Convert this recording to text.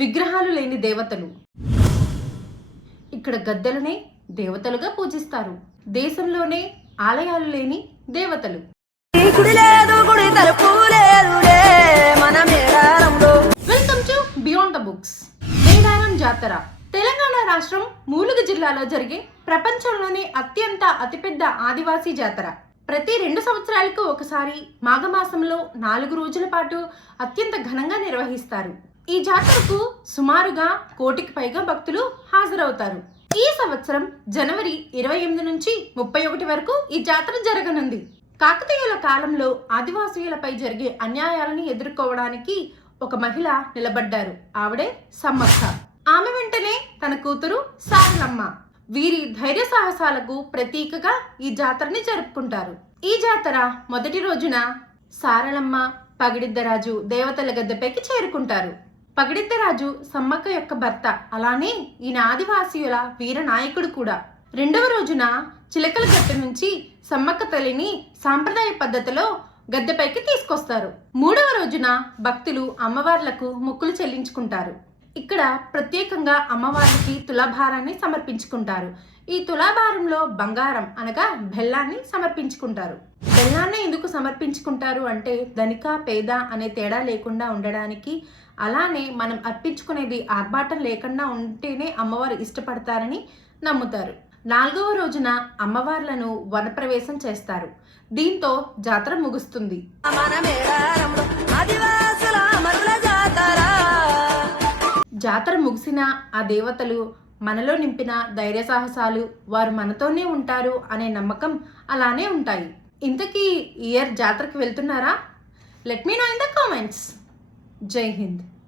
విగ్రహాలు లేని దేవతలు. ఇక్కడ గద్దెలనే దేవతలుగా పూజిస్తారు. దేశంలోనే ఆలయాలు లేని దేవతలు. Welcome to beyond the books. Medaram జాతర తెలంగాణ రాష్ట్రం ములుగు జిల్లాలో జరిగే ప్రపంచంలోనే అతిపెద్ద ఆదివాసీ జాతర. ప్రతి 2 సంవత్సరాలకు ఒకసారి మాఘమాసంలో 4 రోజుల పాటు అత్యంత ఘనంగా నిర్వహిస్తారు. ఈ జాతరకు సుమారుగా 1 కోటికి పైగా భక్తులు హాజరవుతారు. ఈ సంవత్సరం జనవరి 28 నుంచి 31 వరకు ఈ జాతర జరగనుంది. కాకతీయుల కాలంలో ఆదివాసీలపై జరిగే అన్యాయాలను ఎదుర్కోవడానికి ఒక మహిళ నిలబడ్డారు. ఆవిడే సమ్మక్క. ఆమె వెంటనే తన కూతురు సారలమ్మ. వీరి ధైర్య సాహసాలకు ప్రతీకగా ఈ జాతరని జరుపుకుంటారు. ఈ జాతర మొదటి రోజున సారలమ్మ, పగిడిద్దరాజు దేవతల గద్దెపైకి చేరుకుంటారు. పగిడిద్దరాజు సమ్మక్క యొక్క భర్త, అలానే ఈయన ఆదివాసీయుల వీర నాయకుడు కూడా. 2వ రోజున చిలకల గట్టు నుంచి సమ్మక్క తల్లిని సాంప్రదాయ పద్ధతిలో గద్దెపైకి తీసుకొస్తారు. 3వ రోజున భక్తులు అమ్మవార్లకు మొక్కులు చెల్లించుకుంటారు. ఇక్కడ ప్రత్యేకంగా అమ్మవారికి తులాభారాన్ని సమర్పించుకుంటారు. ఈ తులాభారంలో బంగారం అనగా బెల్లాన్ని సమర్పించుకుంటారు. బెల్లాన్ని ఎందుకు సమర్పించుకుంటారు అంటే ధనిక పేద అనే తేడా లేకుండా ఉండడానికి, అలానే మనం అర్పించుకునేది ఆర్భాటం లేకుండా ఉంటేనే అమ్మవారు ఇష్టపడతారని నమ్ముతారు. 4వ రోజున అమ్మవార్లను వనప్రవేశం చేస్తారు. దీంతో జాతర ముగుస్తుంది. జాతర ముగిసిన ఆ దేవతలు మనలో నింపిన ధైర్య సాహసాలు వారు మనతోనే ఉంటారు అనే నమ్మకం అలానే ఉంటాయి. ఇంతకీ ఇయర్ జాతరకి వెళ్తున్నారా? Let me know in the comments. జై హింద్.